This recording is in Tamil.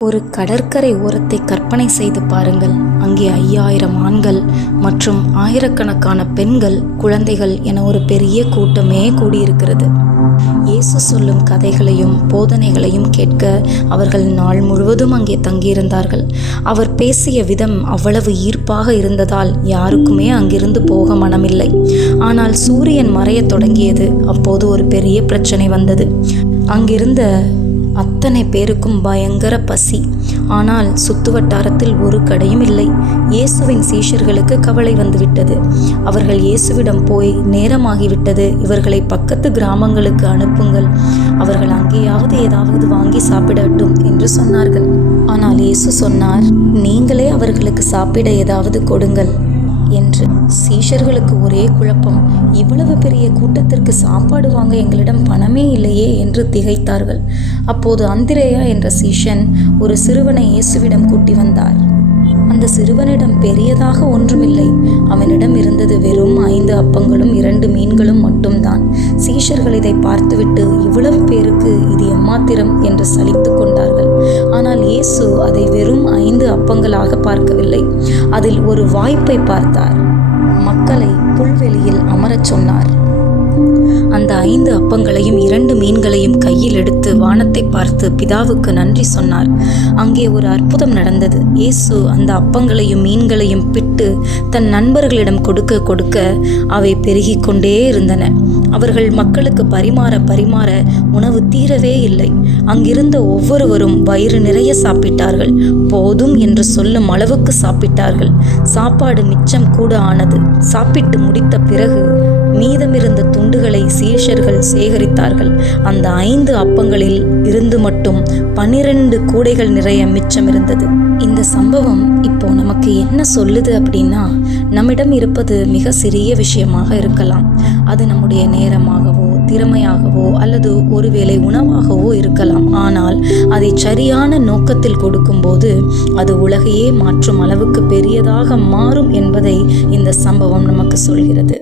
ஒரு கடற்கரை ஓரத்தை கற்பனை செய்து பாருங்கள். அங்கே 5000 ஆண்கள் மற்றும் ஆயிரக்கணக்கான பெண்கள், குழந்தைகள் என ஒரு பெரிய கூட்டமே கூடியிருக்கிறது. இயேசு சொல்லும் கதைகளையும் போதனைகளையும் கேட்க அவர்கள் நாள் முழுவதும் அங்கே தங்கியிருந்தார்கள். அவர் பேசிய விதம் அவ்வளவு ஈர்ப்பாக இருந்ததால் யாருக்குமே அங்கிருந்து போக மனமில்லை. ஆனால் சூரியன் மறையத் தொடங்கியது. அப்போது ஒரு பெரிய பிரச்சனை வந்தது. அங்கிருந்த அத்தனை பேருக்கும் பயங்கர பசி. ஆனால் சுற்றுவட்டாரத்தில் ஒரு கடையும் இல்லை. இயேசுவின் சீஷர்களுக்கு கவலை வந்துவிட்டது. அவர்கள் இயேசுவிடம் போய், நேரமாகிவிட்டது, இவர்களை பக்கத்து கிராமங்களுக்கு அனுப்புங்கள், அவர்கள் அங்கேயாவது ஏதாவது வாங்கி சாப்பிடட்டும் என்று சொன்னார்கள். ஆனால் இயேசு சொன்னார், நீங்களே அவர்களுக்கு சாப்பிட ஏதாவது கொடுங்கள் என்று. சீஷர்களுக்கு ஒரே குழப்பம். இவ்வளவு பெரிய கூட்டத்திற்கு சாப்பாடு வாங்க எங்களிடம் பணமே இல்லையே என்று திகைத்தார்கள். அப்போது அந்திரேயா என்ற சீஷன் ஒரு சிறுவனை இயேசுவிடம் கூட்டி வந்தார். அந்த சிறுவனிடம் பெரியதாக ஒன்றுமில்லை. அவனிடம் இருந்தது வெறும் 5 அப்பங்களும் 2 மீன்களும் மட்டும்தான். சீஷர்கள் இதை பார்த்துவிட்டு, இவ்வளவு பேருக்கு இது எம்மாத்திரம் என்று சலித்து கொண்டார்கள். ஆனால் இயேசு அதை வெறும் 5 அப்பங்களாக பார்க்கவில்லை. அதில் ஒரு வாய்ப்பை பார்த்தார். மக்களை புல்வெளியில் அமரச் சொன்னார். அந்த 5 அப்பங்களையும் 2 மீன்களையும் கையில் எடுத்து வானத்தை பார்த்து பிதாவுக்கு நன்றி சொன்னார். அங்கே ஒரு அற்புதம் நடந்தது. இயேசு அந்த அப்பங்களையும் மீன்களையும் பிட்டு தன் நண்பர்களிடம் கொடுக்க அவை பெருகிக் கொண்டே இருந்தன. அவர்கள் மக்களுக்கு பரிமாற உணவு தீரவே இல்லை. அங்கிருந்த ஒவ்வொருவரும் வயிறு நிறைய சாப்பிட்டார்கள். போதும் என்று சொல்லும் அளவுக்கு சாப்பிட்டார்கள். சாப்பாடு மிச்சம் கூட ஆனது. சாப்பிட்டு முடித்த பிறகு மீதமிருந்த துண்டுகளை சீஷர்கள் சேகரித்தார்கள். அந்த 5 அப்பங்களில் இருந்து மட்டும் 12 கூடைகள் நிறைய மிச்சம் இருந்தது. இந்த சம்பவம் இப்போ நமக்கு என்ன சொல்லுது அப்படின்னா, நம்மிடம் இருப்பது மிக சிறிய விஷயமாக இருக்கலாம். அது நம்முடைய நேரமாகவோ திறமையாகவோ அல்லது ஒருவேளை உணவாகவோ இருக்கலாம். ஆனால் அதை சரியான நோக்கத்தில் கொடுக்கும்போது அது உலகையே மாற்றும் அளவுக்கு பெரியதாக மாறும் என்பதை இந்த சம்பவம் நமக்கு சொல்கிறது.